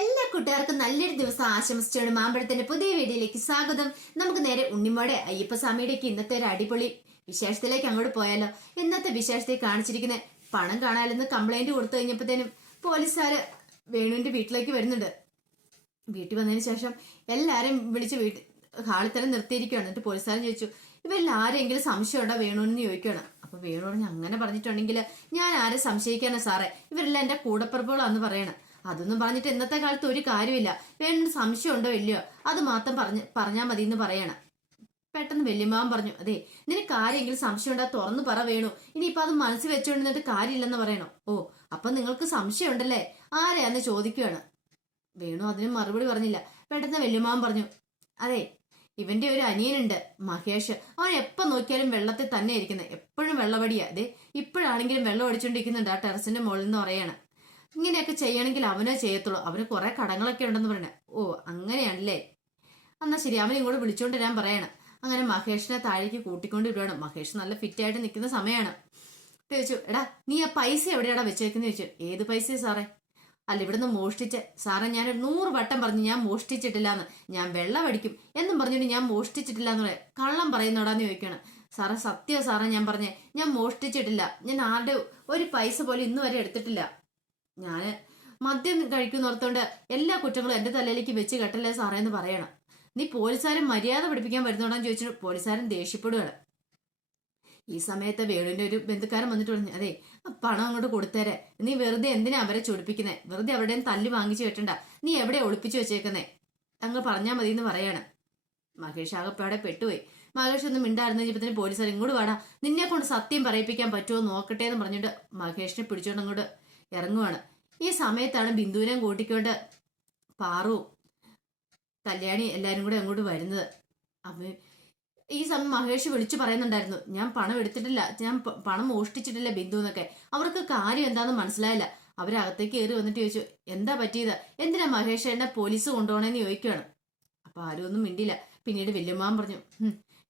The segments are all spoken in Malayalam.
എല്ലാ കൂട്ടുകാർക്കും നല്ലൊരു ദിവസം ആശംസിച്ചുകൊണ്ട് മാമ്പഴത്തിന്റെ പുതിയ വീഡിയോയിലേക്ക് സ്വാഗതം. നമുക്ക് നേരെ ഉണ്ണിമോടെ അയ്യപ്പസ്വാമിയുടെയൊക്കെ ഇന്നത്തെ ഒരു അടിപൊളി വിശേഷത്തിലേക്ക് അങ്ങോട്ട് പോയാലോ. ഇന്നത്തെ വിശേഷത്തെ കാണിച്ചിരിക്കുന്ന പണം കാണാനെന്ന് കംപ്ലൈന്റ് കൊടുത്തു കഴിഞ്ഞപ്പോഴത്തേനും പോലീസുകാര് വേണുവിന്റെ വീട്ടിലേക്ക് വരുന്നുണ്ട്. വീട്ടിൽ വന്നതിന് ശേഷം എല്ലാരെയും വിളിച്ച് ഹാളിൽ തന്നെ നിർത്തിയിരിക്കുകയാണ്. എന്നിട്ട് പോലീസുകാരൻ ചോദിച്ചു, ഇവരിൽ ആരെങ്കിലും സംശയം ഉണ്ടോ വേണുവിന് ചോദിക്കുകയാണ്. അപ്പൊ വേണു പറഞ്ഞു, അങ്ങനെ പറഞ്ഞിട്ടുണ്ടെങ്കിൽ ഞാൻ ആരെ സംശയിക്കാനാ സാറേ, ഇവരെല്ലാം എന്റെ കൂടപ്പിറപ്പുകളാന്ന് പറയണം. അതൊന്നും പറഞ്ഞിട്ട് ഇന്നത്തെ കാലത്ത് ഒരു കാര്യമില്ല. വേണു സംശയം ഉണ്ടോ ഇല്ലയോ അത് മാത്രം പറഞ്ഞാൽ മതി എന്ന് പറയണം. പെട്ടെന്ന് വല്യമ്മാവൻ പറഞ്ഞു, അതെ നിനക്ക് ആരെങ്കിലും സംശയം ഉണ്ടാ തുറന്നു പറ വേണു, ഇനിയിപ്പൊ അത് മനസ്സിൽ വെച്ചോണ്ടിരുന്നിട്ട് കാര്യമില്ലെന്ന് പറയണോ. ഓ അപ്പൊ നിങ്ങൾക്ക് സംശയം ഉണ്ടല്ലേ, ആരെയാന്ന് ചോദിക്കുകയാണ്. വേണു അതിന് മറുപടി പറഞ്ഞില്ല. പെട്ടെന്ന് വല്യമ്മാവൻ പറഞ്ഞു, അതെ ഇവന്റെ ഒരു അനിയനുണ്ട് മഹേഷ്, അവൻ എപ്പം നോക്കിയാലും വെള്ളത്തിൽ തന്നെ ഇരിക്കുന്നത്, എപ്പോഴും വെള്ളവടിയാ. അതെ ഇപ്പോഴാണെങ്കിലും വെള്ളം അടിച്ചോണ്ടിരിക്കുന്നുണ്ട് ആ ടെറസിന്റെ മുകളിൽ നിന്ന് പറയാണ്. ഇങ്ങനെയൊക്കെ ചെയ്യണമെങ്കിൽ അവനേ ചെയ്യത്തുള്ളൂ, അവന് കുറെ കടങ്ങളൊക്കെ ഉണ്ടെന്ന് പറയണേ. ഓ അങ്ങനെയാണല്ലേ, എന്നാ ശരി അവനെ ഇങ്ങോട്ട് വിളിച്ചോണ്ട് വരാൻ പറയണം. അങ്ങനെ മഹേഷിനെ താഴേക്ക് കൂട്ടിക്കൊണ്ട് വിടുവാണ്. മഹേഷ് നല്ല ഫിറ്റായിട്ട് നിൽക്കുന്ന സമയമാണ്. ചോദിച്ചു, എടാ നീ ആ പൈസ എവിടെയാടാ വെച്ചേക്കെന്ന് ചോദിച്ചു. ഏത് പൈസ സാറേ? അല്ല ഇവിടുന്ന് മോഷ്ടിച്ച് സാറേ, ഞാനൊരു 100 വട്ടം പറഞ്ഞു ഞാൻ മോഷ്ടിച്ചിട്ടില്ലാന്ന്, ഞാൻ വെള്ളം അടിക്കും എന്നും പറഞ്ഞിട്ട് ഞാൻ മോഷ്ടിച്ചിട്ടില്ലാന്ന് പറയാം, കള്ളം പറയുന്നോടാന്ന് ചോദിക്കണം. സാറേ സത്യ സാറേ ഞാൻ പറഞ്ഞേ, ഞാൻ മോഷ്ടിച്ചിട്ടില്ല, ഞാൻ ആരുടെ ഒരു പൈസ പോലും ഇന്ന് വരെ എടുത്തിട്ടില്ല. ഞാന് മദ്യം കഴിക്കുന്നോർത്തോണ്ട് എല്ലാ കുറ്റങ്ങളും എന്റെ തലയിലേക്ക് വെച്ച് കെട്ടല്ലേ സാറേ എന്ന് പറയണം. നീ പോലീസുകാരൻ മര്യാദ പഠിപ്പിക്കാൻ വരുന്നോടാന്ന് ചോദിച്ചിട്ട് പോലീസുകാരൻ ദേഷ്യപ്പെടുകയാണ്. ഈ സമയത്ത് വേണുവിന്റെ ഒരു ബന്ധുക്കാരൻ വന്നിട്ട് പറഞ്ഞു, അതെ പണം അങ്ങോട്ട് കൊടുത്തേരെ, നീ വെറുതെ എന്തിനാ അവരെ ചൊടിപ്പിക്കുന്നേ, വെറുതെ അവരുടെ തല്ലി വാങ്ങിച്ചു വെട്ടണ്ട, നീ എവിടെ ഒളിപ്പിച്ചു വെച്ചേക്കുന്നേ, അങ്ങ് പറഞ്ഞാൽ മതി എന്ന് പറയാണ്. മഹേഷ് ആകപ്പാടെ പെട്ടുപോയി. മഹേഷ് ഒന്നും മിണ്ടായിരുന്നു കഴിഞ്ഞപ്പത്തിന് പോലീസുകാർ ഇങ്ങോട്ട് വാടാ, നിന്നെ കൊണ്ട് സത്യം പറയിപ്പിക്കാൻ പറ്റുമോ നോക്കട്ടെ എന്ന് പറഞ്ഞിട്ട് മഹേഷിനെ പിടിച്ചോണ്ട് അങ്ങോട്ട് ഇറങ്ങുവാണ്. ഈ സമയത്താണ് ബിന്ദുവിനെ കൂട്ടിക്കൊണ്ട് പാറു കല്യാണി എല്ലാരും കൂടെ അങ്ങോട്ട് വരുന്നത്. അവ ഈ സമയം മഹേഷ് വിളിച്ചു പറയുന്നുണ്ടായിരുന്നു, ഞാൻ പണം എടുത്തിട്ടില്ല, ഞാൻ പണം മോഷ്ടിച്ചിട്ടില്ല ബിന്ദു എന്നൊക്കെ. അവർക്ക് കാര്യം എന്താണെന്ന് മനസ്സിലായില്ല. അവരകത്തേക്ക് കയറി വന്നിട്ട് ചോദിച്ചു, എന്താ പറ്റിയത്, എന്തിനാ മഹേഷ് എന്നെ പോലീസ് കൊണ്ടുപോകണേന്ന് ചോദിക്കുകയാണ്. അപ്പൊ ആരും ഒന്നും മിണ്ടില്ല. പിന്നീട് വല്യമ്മാൻ പറഞ്ഞു,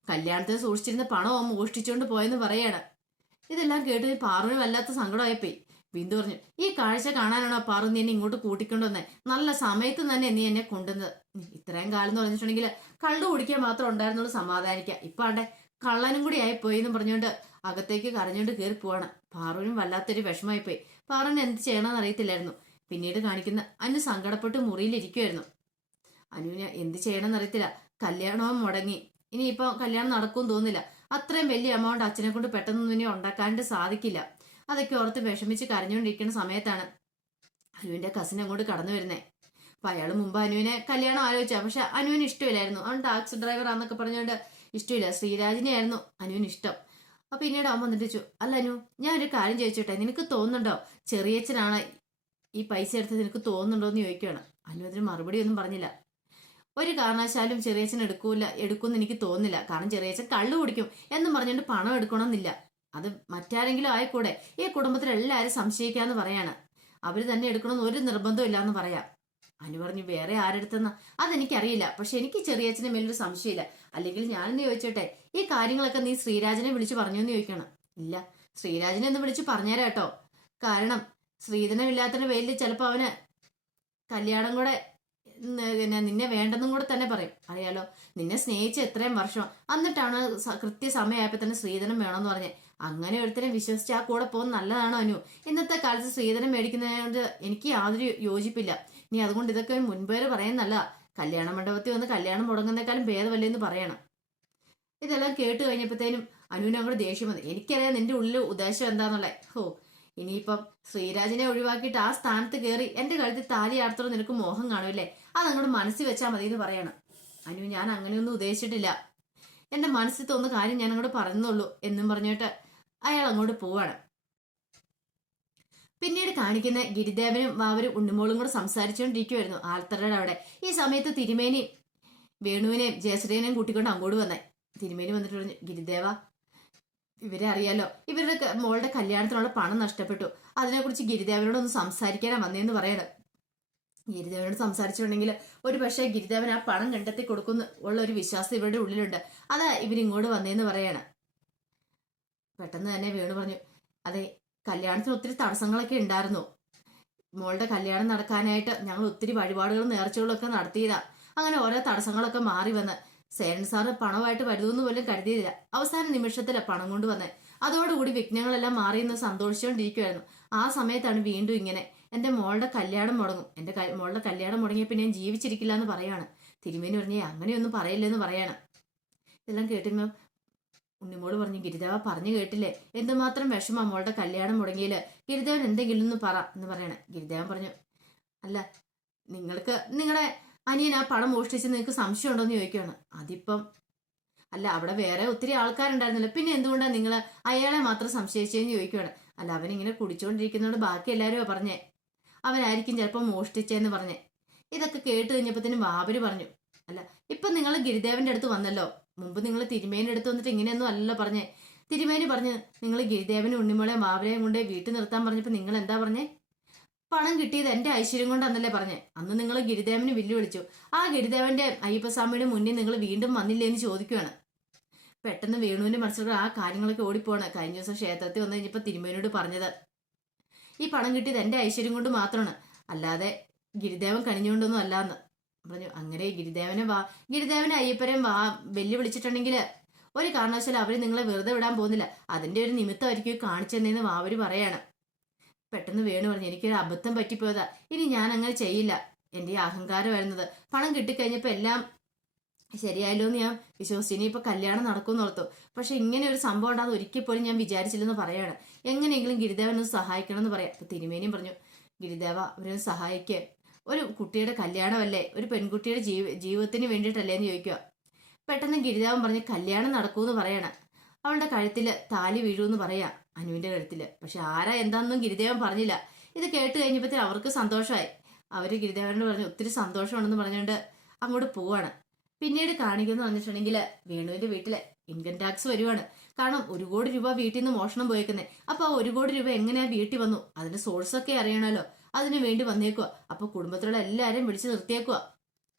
കല്യാണത്തിന് സൂക്ഷിച്ചിരുന്ന പണം മോഷ്ടിച്ചോണ്ട് പോയെന്ന് പറയാണ്. ഇതെല്ലാം കേട്ട് പാറുവിന് വല്ലാത്ത സങ്കടമായിപ്പോയി. ബിന്ദു പറഞ്ഞു, ഈ കാഴ്ച കാണാനാണോ പാറു നീ എന്നെ ഇങ്ങോട്ട് കൂട്ടിക്കൊണ്ടുവന്നേ, നല്ല സമയത്ത് തന്നെ നീ എന്നെ കൊണ്ടുവന്നത്. ഇത്രയും കാലം എന്ന് പറഞ്ഞിട്ടുണ്ടെങ്കിൽ കള്ളു കുടിക്കാൻ മാത്രം ഉണ്ടായിരുന്നുള്ളൂ സമാധാനിക്കാം, ഇപ്പൊ ആണ്ടെ കള്ളനും കൂടി ആയിപ്പോയി എന്ന് പറഞ്ഞുകൊണ്ട് അകത്തേക്ക് കരഞ്ഞുകൊണ്ട് കയറി പോവാണ്. പാറുവിനും വല്ലാത്തൊരു വിഷമമായിപ്പോയി. പാറുവിന് എന്ത് ചെയ്യണമെന്ന് അറിയത്തില്ലായിരുന്നു. പിന്നീട് കാണിക്കുന്ന അനു സങ്കടപ്പെട്ട് മുറിയിലിരിക്കുമായിരുന്നു. അനുവിന് എന്ത് ചെയ്യണമെന്ന് അറിയത്തില്ല. കല്യാണവും മുടങ്ങി, ഇനിയിപ്പോ കല്യാണം നടക്കും തോന്നില്ല. അത്രയും വലിയ എമൗണ്ട് അച്ഛനെ കൊണ്ട് പെട്ടെന്നൊന്നും ഇനി ഉണ്ടാക്കാണ്ട് സാധിക്കില്ല. അതൊക്കെ ഓർത്ത് വിഷമിച്ച് കരഞ്ഞുകൊണ്ടിരിക്കുന്ന സമയത്താണ് അനുവിന്റെ കസിൻ അങ്ങോട്ട് കടന്നു വരുന്നേ. അപ്പൊ അയാൾ മുമ്പ് അനുവിനെ കല്യാണം ആലോചിച്ച, പക്ഷെ അനുവിന് ഇഷ്ടമില്ലായിരുന്നു. അവൻ ടാക്സി ഡ്രൈവർ ആന്നൊക്കെ പറഞ്ഞുകൊണ്ട് ഇഷ്ടമില്ല. ശ്രീരാജിനെ ആയിരുന്നു അനുവിന് ഇഷ്ടം. അപ്പൊ പിന്നീട് അവൻ വന്നിട്ട് ചോദിച്ചു, അല്ല അനു ഞാൻ ഒരു കാര്യം ചോദിച്ചോട്ടെ, നിനക്ക് തോന്നുന്നുണ്ടോ ചെറിയച്ഛനാണ് ഈ പൈസ എടുത്തത്, നിനക്ക് തോന്നുന്നുണ്ടോ എന്ന് ചോദിക്കുകയാണ്. അനു അതിന് മറുപടി ഒന്നും പറഞ്ഞില്ല. ഒരു കാരണവശാലും ചെറിയച്ഛൻ എടുക്കുമെന്ന് എനിക്ക് തോന്നുന്നില്ല. കാരണം ചെറിയച്ഛൻ കള്ളു കുടിക്കും എന്നും പറഞ്ഞുകൊണ്ട് പണം എടുക്കണമെന്നില്ല. അത് മറ്റാരെങ്കിലും ആയിക്കൂടെ, ഈ കുടുംബത്തിൽ എല്ലാവരും സംശയിക്കാന്ന് പറയാണ്. അവര് തന്നെ എടുക്കണമെന്ന് ഒരു നിർബന്ധം ഇല്ലാന്ന് പറയാം. അനു പറഞ്ഞു, വേറെ ആരെടുത്തെന്ന അതെനിക്കറിയില്ല, പക്ഷെ എനിക്ക് ചെറിയച്ഛനെ മേലൊരു സംശയമില്ല. അല്ലെങ്കിൽ ഞാനെന്ന് ചോദിച്ചോട്ടെ, ഈ കാര്യങ്ങളൊക്കെ നീ ശ്രീരാജനെ വിളിച്ചു പറഞ്ഞു എന്ന് ചോദിക്കണം. ഇല്ല, ശ്രീരാജനെ ഒന്ന് വിളിച്ചു പറഞ്ഞുതരാം കേട്ടോ. കാരണം ശ്രീധനമില്ലാത്തതിന്റെ പേരിൽ ചിലപ്പോ അവന് കല്യാണം കൂടെ നിന്നെ വേണ്ടെന്നും കൂടെ തന്നെ പറയും. അറിയാലോ, നിന്നെ സ്നേഹിച്ച എത്രയും വർഷം, എന്നിട്ടാണ് കൃത്യസമയമായപ്പോ തന്നെ ശ്രീധനം വേണമെന്ന് പറഞ്ഞ്. അങ്ങനെ ഒരുത്തരം വിശ്വസിച്ച് ആ കൂടെ പോകുന്നത് നല്ലതാണോ അനു? ഇന്നത്തെ കാലത്ത് സ്ത്രീധനം മേടിക്കുന്നതിനോട് എനിക്ക് യാതൊരു യോജിപ്പില്ല. നീ അതുകൊണ്ട് ഇതൊക്കെ മുൻപേ പറയുന്നല്ല, കല്യാണ മണ്ഡപത്തിൽ വന്ന് കല്യാണം മുടങ്ങുന്നേക്കാളും ഭേദമല്ലേ എന്ന് പറയണം. ഇതെല്ലാം കേട്ട് കഴിഞ്ഞപ്പോഴത്തേനും അനുവിന് അങ്ങോട്ട് ദേഷ്യം വന്നു. എനിക്കറിയാം നിന്റെ ഉള്ളിൽ ഉദ്ദേശം എന്താന്നുള്ളേ. ഹോ ഇനിയിപ്പം ശ്രീരാജിനെ ഒഴിവാക്കിയിട്ട് ആ സ്ഥാനത്ത് കയറി എന്റെ കഴുത്തിൽ താലി ആർത്തോ നിനക്ക് മോഹം കാണുമല്ലേ, അതങ്ങോട്ട് മനസ്സിൽ വെച്ചാൽ മതി എന്ന് പറയണം. അനു ഞാൻ അങ്ങനെയൊന്നും ഉദ്ദേശിച്ചിട്ടില്ല, എന്റെ മനസ്സിൽ തോന്നുന്ന കാര്യം ഞാൻ അങ്ങോട്ട് പറഞ്ഞുള്ളൂ എന്നും പറഞ്ഞിട്ട് അയാൾ അങ്ങോട്ട് പോവാണ്. പിന്നീട് കാണിക്കുന്ന ഗിരിദേവനും വാവരും ഉണ്ണിമോളും കൂടെ സംസാരിച്ചുകൊണ്ടിരിക്കുവായിരുന്നു ആൽത്തറയുടെ അവിടെ. ഈ സമയത്ത് തിരുമേനി വേണുവിനെയും ജയശ്രീനെയും കൂട്ടിക്കൊണ്ട് അങ്ങോട്ട് വന്നേ. തിരുമേനി വന്നിട്ട് പറഞ്ഞു, ഗിരിദേവ ഇവരെ അറിയാലോ, ഇവരുടെ മോളുടെ കല്യാണത്തിനുള്ള പണം നഷ്ടപ്പെട്ടു, അതിനെക്കുറിച്ച് ഗിരിദേവനോടൊന്ന് സംസാരിക്കാനാ വന്നേന്ന് പറയണം. ഗിരിദേവനോട് സംസാരിച്ചിട്ടുണ്ടെങ്കിൽ ഒരു പക്ഷേ ഗിരിദേവൻ ആ പണം കണ്ടെത്തി കൊടുക്കുന്ന ഉള്ള ഒരു വിശ്വാസം ഇവരുടെ ഉള്ളിലുണ്ട്, അതാ ഇവരിങ്ങോട്ട് വന്നേന്ന് പറയാണ്. പെട്ടെന്ന് തന്നെ വേണു പറഞ്ഞു, അതെ കല്യാണത്തിന് ഒത്തിരി തടസ്സങ്ങളൊക്കെ ഉണ്ടായിരുന്നു, മോളുടെ കല്യാണം നടക്കാനായിട്ട് ഞങ്ങൾ ഒത്തിരി വഴിപാടുകളും നേർച്ചകളും ഒക്കെ നടത്തിയതാ. അങ്ങനെ ഓരോ തടസ്സങ്ങളൊക്കെ മാറി വന്ന് സേനൻ സാറ് പണമായിട്ട് വരുമെന്ന് പോലും കരുതിയില്ല. അവസാന നിമിഷത്തില പണം കൊണ്ടുവന്നേ. അതോടുകൂടി വിഘ്നങ്ങളെല്ലാം മാറിയെന്ന് സന്തോഷിച്ചുകൊണ്ടിരിക്കുവായിരുന്നു. ആ സമയത്താണ് വീണ്ടും ഇങ്ങനെ എന്റെ മോളുടെ കല്യാണം മുടങ്ങും, മോളുടെ കല്യാണം മുടങ്ങിയ പിന്നെ ഞാൻ ജീവിച്ചിരിക്കില്ല എന്ന് പറയാണ്. തിരുമേനി പറഞ്ഞേ അങ്ങനെയൊന്നും പറയില്ലെന്ന് പറയാണ്. ഇതെല്ലാം കേട്ടിരുന്നു ഉണ്ണിമോള് പറഞ്ഞു, ഗിരിദേവ പറഞ്ഞു കേട്ടില്ലേ എന്തുമാത്രം വിഷമം മോളുടെ കല്യാണം മുടങ്ങിയില്, ഗിരിദേവൻ എന്തെങ്കിലും ഒന്ന് പറ എന്ന് പറയണേ. ഗിരിദേവൻ പറഞ്ഞു, അല്ല നിങ്ങളുടെ അനിയൻ ആ പണം മോഷ്ടിച്ച് നിങ്ങൾക്ക് സംശയം ഉണ്ടോന്ന് ചോദിക്കുകയാണ്. അതിപ്പം അല്ല അവിടെ വേറെ ഒത്തിരി ആൾക്കാരുണ്ടായിരുന്നല്ലോ, പിന്നെ എന്തുകൊണ്ടാണ് നിങ്ങൾ അയാളെ മാത്രം സംശയിച്ചതെന്ന് ചോദിക്കുകയാണ്. അല്ല അവനിങ്ങനെ കുടിച്ചുകൊണ്ടിരിക്കുന്നതുകൊണ്ട് ബാക്കി എല്ലാവരും പറഞ്ഞേ അവനായിരിക്കും ചിലപ്പോൾ മോഷ്ടിച്ചെന്ന് പറഞ്ഞേ. ഇതൊക്കെ കേട്ട് കഴിഞ്ഞപ്പോഴത്തേനും ബാബര് പറഞ്ഞു, അല്ല ഇപ്പൊ നിങ്ങൾ ഗിരിദേവന്റെ അടുത്ത് വന്നല്ലോ, മുമ്പ് നിങ്ങൾ തിരുമേനിയുടെ അടുത്ത് വന്നിട്ട് ഇങ്ങനെയൊന്നും അല്ലല്ലോ പറഞ്ഞേ. തിരുമേനി പറഞ്ഞ് നിങ്ങൾ ഗിരിദേവനും ഉണ്ണിമോളെയും ബാബരെയും കൊണ്ട് വീട്ടിൽ നിർത്താൻ പറഞ്ഞപ്പോൾ നിങ്ങൾ എന്താ പറഞ്ഞേ? പണം കിട്ടിയത് എന്റെ ഐശ്വര്യം കൊണ്ടാന്നല്ലേ പറഞ്ഞേ. അന്ന് നിങ്ങൾ ഗിരിദേവന് വെല്ലുവിളിച്ചു. ആ ഗിരിദേവന്റെ അയ്യപ്പസ്വാമിയുടെ മുന്നിൽ നിങ്ങൾ വീണ്ടും വന്നില്ലേ എന്ന് ചോദിക്കുകയാണ്. പെട്ടെന്ന് വേണുവിന്റെ മനസ്സിലൂടെ ആ കാര്യങ്ങളൊക്കെ ഓടിപ്പോണ്. കഴിഞ്ഞ ദിവസം ക്ഷേത്രത്തിൽ വന്നു കഴിഞ്ഞപ്പോ തിരുമേനിയോട് പറഞ്ഞത് ഈ പണം കിട്ടിയത് എന്റെ ഐശ്വര്യം കൊണ്ട് മാത്രമാണ്, അല്ലാതെ ഗിരിദേവൻ കണിഞ്ഞുകൊണ്ടൊന്നും അല്ലാന്ന് പറഞ്ഞു. അങ്ങനെ ഗിരിദേവനെ അയ്യപ്പരെയും വെല്ലുവിളിച്ചിട്ടുണ്ടെങ്കിൽ ഒരു കാരണവശാലും അവര് നിങ്ങളെ വെറുതെ വിടാൻ പോകുന്നില്ല, അതിന്റെ ഒരു നിമിത്തമായിരിക്കും കാണിച്ചെന്നു അവര് പറയാണ്. പെട്ടെന്ന് വേണു പറഞ്ഞു, എനിക്കൊരു അബദ്ധം പറ്റിപ്പോയതാ, ഇനി ഞാൻ അങ്ങനെ ചെയ്യില്ല, എന്റെ ഈ അഹങ്കാരമായിരുന്നത്. പണം കിട്ടിക്കഴിഞ്ഞപ്പോ എല്ലാം ശരിയായല്ലോ എന്ന് ഞാൻ വിശ്വസിച്ചു, ഇനിയിപ്പോ കല്യാണം നടക്കുമെന്ന് ഓർത്തു. പക്ഷെ ഇങ്ങനെ ഒരു സംഭവം ഉണ്ടാകും ഒരിക്കൽ പോലും ഞാൻ വിചാരിച്ചില്ലെന്ന് പറയാണ്. എങ്ങനെയെങ്കിലും ഗിരിദേവനെ സഹായിക്കണം എന്ന് പറയാം. അപ്പൊ തിരുമേനിയും പറഞ്ഞു, ഗിരിദേവ അവരെ സഹായിക്കുക, ഒരു കുട്ടിയുടെ കല്യാണമല്ലേ, ഒരു പെൺകുട്ടിയുടെ ജീവിതത്തിന് വേണ്ടിയിട്ടല്ലേ എന്ന് ചോദിക്കുക. പെട്ടെന്ന് ഗിരിദേവൻ പറഞ്ഞ് കല്യാണം നടക്കൂന്ന് പറയണ. അവളുടെ കഴുത്തില് താലി വീഴൂന്ന് പറയാ, അനുവിന്റെ കഴുത്തില്. പക്ഷെ ആരാ എന്താണെന്നും ഗിരിദേവൻ പറഞ്ഞില്ല. ഇത് കേട്ട് കഴിഞ്ഞപ്പോ അവർക്ക് സന്തോഷമായി. അവര് ഗിരിദേവനോട് പറഞ്ഞു ഒത്തിരി സന്തോഷമാണെന്ന് പറഞ്ഞുകൊണ്ട് അങ്ങോട്ട് പോവാണ്. പിന്നീട് കാണിക്കുന്ന പറഞ്ഞിട്ടുണ്ടെങ്കിൽ വേണുവിന്റെ വീട്ടില് ഇൻകം ടാക്സ് വരുവാണ്. കാരണം 1 കോടി രൂപ വീട്ടിൽ നിന്ന് മോഷണം പോയേക്കുന്നേ. അപ്പൊ ആ 1 കോടി രൂപ എങ്ങനെയാ വീട്ടിൽ വന്നു, അതിന്റെ സോഴ്സ് ഒക്കെ അറിയണമല്ലോ. അതിനു വേണ്ടി വന്നേക്കുക. അപ്പൊ കുടുംബത്തിലുള്ള എല്ലാരും വിളിച്ചു നിർത്തിയേക്കുക.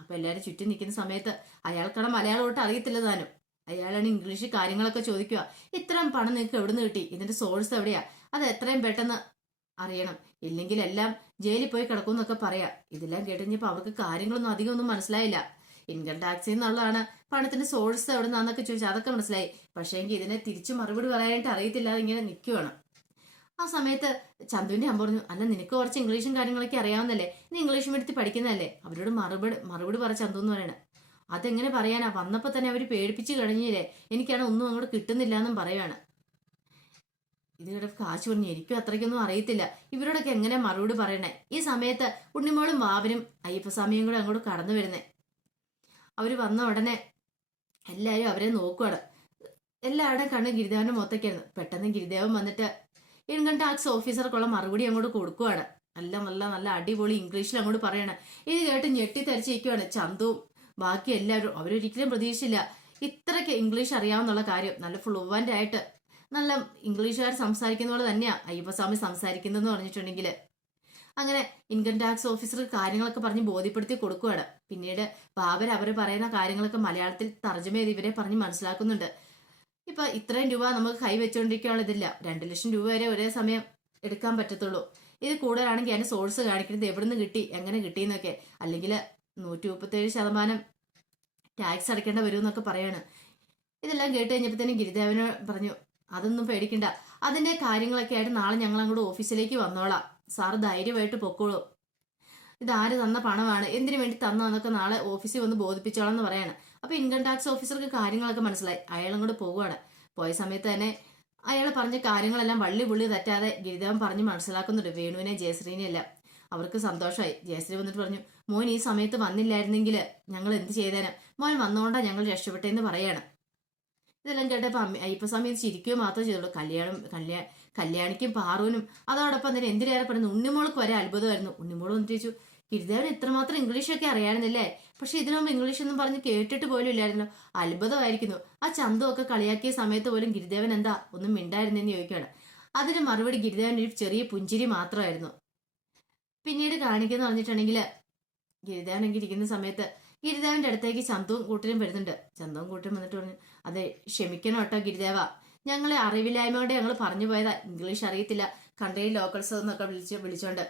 അപ്പൊ എല്ലാരും ചുറ്റും നിൽക്കുന്ന സമയത്ത് അയാൾക്കാണ് മലയാളമോട്ട് അറിയത്തില്ല താനും. അയാളാണ് ഇംഗ്ലീഷിൽ കാര്യങ്ങളൊക്കെ ചോദിക്കുക. ഇത്രയും പണം നിങ്ങൾക്ക് എവിടുന്ന് കിട്ടി, ഇതിന്റെ സോഴ്സ് എവിടെയാ, അത് എത്രയും പെട്ടെന്ന് അറിയണം, ഇല്ലെങ്കിൽ എല്ലാം ജയിലിൽ പോയി കിടക്കും എന്നൊക്കെ പറയാം. ഇതെല്ലാം കേട്ടുകഴിഞ്ഞപ്പോ അവർക്ക് കാര്യങ്ങളൊന്നും അധികം ഒന്നും മനസ്സിലായില്ല. ഇൻകം ടാക്സ് എന്നുള്ളതാണ്, പണത്തിന്റെ സോഴ്സ് എവിടെ നിന്നാന്നൊക്കെ ചോദിച്ചാൽ അതൊക്കെ മനസ്സിലായി. പക്ഷേ എങ്കിൽ ഇതിനെ തിരിച്ചു മറുപടി പറയാനായിട്ട് അറിയത്തില്ല, ഇങ്ങനെ നിൽക്കുവാണ്. ആ സമയത്ത് ചന്തുവിന്റെ അമ്മ പറഞ്ഞു, അല്ല നിനക്ക് കുറച്ച് ഇംഗ്ലീഷും കാര്യങ്ങളൊക്കെ അറിയാവുന്നല്ലേ, നീ ഇംഗ്ലീഷ് മീഡിയത്തിൽ പഠിക്കുന്നതല്ലേ, അവരോട് മറുപടി പറ ചന്തു എന്ന് പറയണേ. അതെങ്ങനെ പറയാനാ, വന്നപ്പോ തന്നെ അവര് പേടിപ്പിച്ച് കഴിഞ്ഞില്ലേ, എനിക്കാണ് ഒന്നും അങ്ങോട്ട് കിട്ടുന്നില്ല എന്നും പറയാണ്. ഇതിവിടെ കാശ് പറഞ്ഞു, എനിക്കും അത്രയ്ക്കൊന്നും അറിയത്തില്ല, ഇവരോടൊക്കെ എങ്ങനെ മറുപടി പറയണേ. ഈ സമയത്ത് ഉണ്ണിമോളും വാവനും അയ്യപ്പസ്വാമിയും കൂടെ അങ്ങോട്ട് കടന്നു വരുന്നേ. അവര് വന്ന ഉടനെ എല്ലാരും അവരെ നോക്കുവാണ്. എല്ലാവരുടെയും കണ്ണ് ഗിരിദേവന്റെ മുഖത്തേക്കായിരുന്നു. പെട്ടെന്ന് ഗിരിദേവൻ വന്നിട്ട് ഇൻകം ടാക്സ് ഓഫീസർക്കുള്ള മറുപടി അങ്ങോട്ട് കൊടുക്കുവാണ്. നല്ല നല്ല നല്ല അടിപൊളി ഇംഗ്ലീഷിൽ അങ്ങോട്ട് പറയണം. ഇത് കേട്ട് ഞെട്ടിത്തരിച്ചിരിക്കുവാണ് ചന്തുവും ബാക്കി എല്ലാവരും. അവരൊരിക്കലും പ്രതീക്ഷിച്ചില്ല ഇത്രയ്ക്ക് ഇംഗ്ലീഷ് അറിയാവുന്നുള്ള കാര്യം. നല്ല ഫ്ലുവന്റ് ആയിട്ട് നല്ല ഇംഗ്ലീഷുകാർ സംസാരിക്കുന്ന പോലെ തന്നെയാ അയ്യപ്പസ്വാമി സംസാരിക്കുന്നതെന്ന് പറഞ്ഞിട്ടുണ്ടെങ്കിൽ. അങ്ങനെ ഇൻകം ടാക്സ് ഓഫീസർ കാര്യങ്ങളൊക്കെ പറഞ്ഞ് ബോധ്യപ്പെടുത്തി കൊടുക്കുവാണ്. പിന്നീട് ബാബർ അവർ പറയുന്ന കാര്യങ്ങളൊക്കെ മലയാളത്തിൽ തർജ്ജമ ചെയ്ത് ഇവരെ പറഞ്ഞ് മനസ്സിലാക്കുന്നുണ്ട്. ഇപ്പൊ ഇത്രയും രൂപ നമുക്ക് കൈ വെച്ചുകൊണ്ടിരിക്കാനുള്ള ഇതില്ല, 2 ലക്ഷം രൂപ വരെ ഒരേ സമയം എടുക്കാൻ പറ്റത്തുള്ളൂ. ഇത് കൂടുതലാണെങ്കിൽ അതിന്റെ സോഴ്സ് കാണിക്കുന്നത് എവിടുന്ന് കിട്ടി, എങ്ങനെ കിട്ടിയെന്നൊക്കെ, അല്ലെങ്കിൽ 137% ടാക്സ് അടയ്ക്കേണ്ട വരും എന്നൊക്കെ പറയാണ്. ഇതെല്ലാം കേട്ട് കഴിഞ്ഞപ്പോഴത്തേനും ഗിരിദേവന് പറഞ്ഞു, അതൊന്നും പേടിക്കണ്ട, അതിന്റെ കാര്യങ്ങളൊക്കെ ആയിട്ട് നാളെ ഞങ്ങൾ അങ്ങോട്ട് ഓഫീസിലേക്ക് വന്നോളാം, സാറ് ധൈര്യമായിട്ട് പൊക്കോളൂ, ഇതാര് തന്ന പണമാണ്, എന്തിനു വേണ്ടി തന്നതെന്നൊക്കെ നാളെ ഓഫീസിൽ വന്ന് ബോധിപ്പിച്ചോളാം എന്ന് പറയാണ്. അപ്പൊ ഇൻകം ടാക്സ് ഓഫീസർക്ക് കാര്യങ്ങളൊക്കെ മനസ്സിലായി. അയാളും കൂടെ പോവുകയാണ്. പോയ സമയത്ത് തന്നെ അയാൾ പറഞ്ഞ കാര്യങ്ങളെല്ലാം വള്ളി പുള്ളി തെറ്റാതെ ഗിരിദേവൻ പറഞ്ഞ് മനസ്സിലാക്കുന്നുണ്ട് വേണുവിനെ ജയശ്രീനെ എല്ലാം. അവർക്ക് സന്തോഷമായി. ജയശ്രീ വന്നിട്ട് പറഞ്ഞു, മോൻ ഈ സമയത്ത് വന്നില്ലായിരുന്നെങ്കിൽ ഞങ്ങൾ എന്ത് ചെയ്തേനെ, മോൻ വന്നുകൊണ്ടാ ഞങ്ങൾ രക്ഷപ്പെട്ടെന്ന് പറയാണ്. ഇതെല്ലാം കേട്ടപ്പോ അയ്യപ്പസ്വാമി ചിരിക്കുകയോ മാത്രമേ ചെയ്തുള്ളൂ. കല്യാണിക്കും പാറുവിനും അതോടൊപ്പം തന്നെ എന്തിനേറെ പറയുന്നു ഉണ്ണിമോൾക്ക് വരെ അത്ഭുതമായിരുന്നു. ഉണ്ണിമോൾ വന്നിട്ട് ചോദിച്ചു, ഗിരിദേവൻ ഇത്രമാത്രം ഇംഗ്ലീഷൊക്കെ അറിയാമായിരുന്നില്ലേ, പക്ഷെ ഇതിനു മുമ്പ് ഇംഗ്ലീഷ് ഒന്നും പറഞ്ഞ് കേട്ടിട്ട് പോലും ഇല്ലായിരുന്നല്ലോ, അത്ഭുതമായിരിക്കുന്നു. ആ ചന്തു ഒക്കെ കളിയാക്കിയ സമയത്ത് പോലും ഗിരിദേവൻ എന്താ ഒന്നും മിണ്ടായിരുന്നെന്ന് ചോദിക്കുകയാണ്. അതിന് മറുപടി ഗിരിദേവൻ ഒരു ചെറിയ പുഞ്ചിരി മാത്രമായിരുന്നു. പിന്നീട് കാണിക്കുന്ന പറഞ്ഞിട്ടുണ്ടെങ്കിൽ ഗിരിദേവനെങ്കിൽ ഇരിക്കുന്ന സമയത്ത് ഗിരിദേവന്റെ അടുത്തേക്ക് ചന്തവും കൂട്ടരും വരുന്നുണ്ട്. ചന്തവും കൂട്ടരും വന്നിട്ട് പറഞ്ഞു, അതെ ക്ഷമിക്കണം കേട്ടോ ഗിരിദേവ, ഞങ്ങളെ അറിവില്ലായ്മ കൊണ്ട് ഞങ്ങൾ പറഞ്ഞു പോയതാ, ഇംഗ്ലീഷ് അറിയത്തില്ല, കൺട്രി ലോക്കൽസ് എന്നൊക്കെ വിളിച്ചോണ്ട്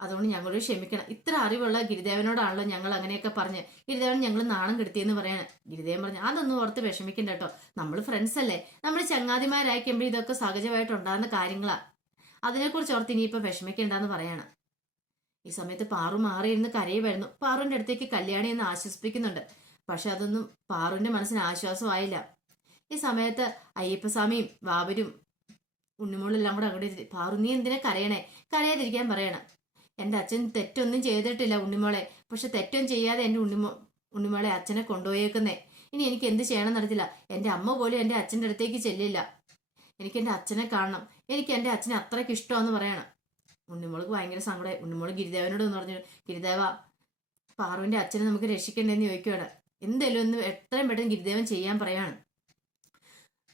അതുകൊണ്ട് ഞങ്ങളോട് ക്ഷമിക്കണം. ഇത്ര അറിവുള്ള ഗിരിദേവനോടാണല്ലോ ഞങ്ങൾ അങ്ങനെയൊക്കെ പറഞ്ഞ് ഗിരിദേവൻ ഞങ്ങൾ നാണം കെടുത്തിയെന്ന് പറയാണ്. ഗിരിദേവൻ പറഞ്ഞു, അതൊന്നും ഓർത്ത് വിഷമിക്കണ്ട കേട്ടോ, നമ്മൾ ഫ്രണ്ട്സ് അല്ലേ, നമ്മൾ ചങ്ങാതിമാരായിക്കുമ്പോൾ ഇതൊക്കെ സഹജമായിട്ട് ഉണ്ടാകുന്ന കാര്യങ്ങളാ, അതിനെക്കുറിച്ച് ഓർത്ത് ഇനിയിപ്പോൾ വിഷമിക്കണ്ടെന്ന് പറയാണ്. ഈ സമയത്ത് പാറു മാറിയിരുന്ന് കരയുമായിരുന്നു. പാറുവിന്റെ അടുത്തേക്ക് കല്യാണി എന്ന് ആശ്വസിപ്പിക്കുന്നുണ്ട്. പക്ഷെ അതൊന്നും പാറുവിന്റെ മനസ്സിന് ആശ്വാസമായില്ല. ഈ സമയത്ത് അയ്യപ്പസ്വാമിയും ബാബരും ഉണ്ണിമോളെല്ലാം കൂടെ അങ്ങോട്ട്, പാറു നീ എന്തിനാ കരയണേ, കരയാതിരിക്കാൻ പറയണം. എൻ്റെ അച്ഛൻ തെറ്റൊന്നും ചെയ്തിട്ടില്ല ഉണ്ണിമോളെ, പക്ഷെ തെറ്റൊന്നും ചെയ്യാതെ എൻ്റെ ഉണ്ണിമോളെ അച്ഛനെ കൊണ്ടുപോയേക്കുന്നേ. ഇനി എനിക്ക് എന്ത് ചെയ്യണം നടത്തില്ല. എൻ്റെ അമ്മ പോലും എൻ്റെ അച്ഛൻ്റെ അടുത്തേക്ക് ചെല്ലില്ല. എനിക്ക് എൻ്റെ അച്ഛനെ കാണണം, എനിക്ക് എൻ്റെ അച്ഛനെ അത്രയ്ക്ക് ഇഷ്ടമാണെന്ന് പറയണം. ഉണ്ണിമോൾക്ക് ഭയങ്കര സങ്കടമായി. ഉണ്ണിമോൾ ഗിരിദേവനോട് എന്ന് പറഞ്ഞു, ഗിരിദേവ പാറുവിൻ്റെ അച്ഛനെ നമുക്ക് രക്ഷിക്കണ്ടെന്ന് ചോദിക്കുകയാണ്. എന്തായാലും ഒന്ന് എത്രയും പെട്ടെന്ന് ഗിരിദേവൻ ചെയ്യാൻ പറയാണ്.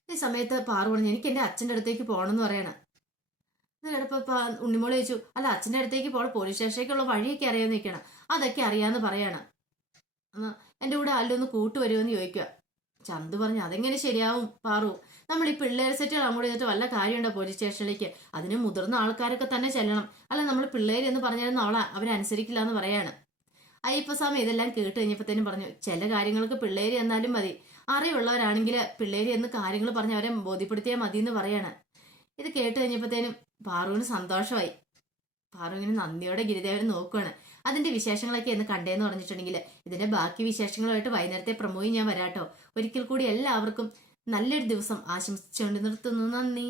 ഈ സമയത്ത് പാറു പറഞ്ഞു, എനിക്ക് എൻ്റെ അച്ഛൻ്റെ അടുത്തേക്ക് പോകണമെന്ന് പറയണം. ചിലപ്പോൾ ഉണ്ണിമോൾ ചോദിച്ചു, അല്ല അച്ഛൻ്റെ അടുത്തേക്ക് പോകണം പോലീസ് സ്റ്റേഷനിലേക്കുള്ള വഴിയൊക്കെ അറിയാമെന്ന് നിൽക്കണം. അതൊക്കെ അറിയാമെന്ന് പറയാണ്. എൻ്റെ കൂടെ അല്ലൊന്ന് കൂട്ടുവരുമെന്ന് ചോദിക്കുക. ചന്തു പറഞ്ഞു, അതെങ്ങനെ ശരിയാവും പാറു, നമ്മൾ ഈ പിള്ളേർ സെറ്റുകൾ അങ്ങോട്ട് ചെയ്തിട്ട് വല്ല കാര്യമുണ്ടോ പോലീസ് സ്റ്റേഷനിലേക്ക്, അതിന് മുതിർന്ന ആൾക്കാരൊക്കെ തന്നെ ചെല്ലണം, അല്ല നമ്മൾ പിള്ളേർ എന്ന് പറഞ്ഞാലും അവരനുസരിക്കില്ല എന്ന് പറയാണ്. അയ്യപ്പസ്വാമി ഇതെല്ലാം കേട്ട് കഴിഞ്ഞപ്പോഴത്തേനും പറഞ്ഞു, ചില കാര്യങ്ങൾക്ക് പിള്ളേര് എന്നാലും മതി, അറിവുള്ളവരാണെങ്കിൽ പിള്ളേര് എന്ന് കാര്യങ്ങൾ പറഞ്ഞ് അവരെ ബോധ്യപ്പെടുത്തിയാൽ മതി എന്ന് പറയാണ്. ഇത് കേട്ട് കഴിഞ്ഞപ്പോഴത്തേനും പാറുവിന് സന്തോഷമായി. പാറു ഇങ്ങനെ നന്ദിയോടെ ഗിരിദേവനെ നോക്കുകയാണ്. അതിന്റെ വിശേഷങ്ങളൊക്കെ എന്ന് കണ്ടേന്ന് പറഞ്ഞിട്ടുണ്ടെങ്കിൽ ഇതിന്റെ ബാക്കി വിശേഷങ്ങളുമായിട്ട് വൈകുന്നേരത്തെ പ്രമോയി ഞാൻ വരാട്ടോ. ഒരിക്കൽ കൂടി എല്ലാവർക്കും നല്ലൊരു ദിവസം ആശംസിച്ചുകൊണ്ട് നിർത്തുന്നു. നന്ദി.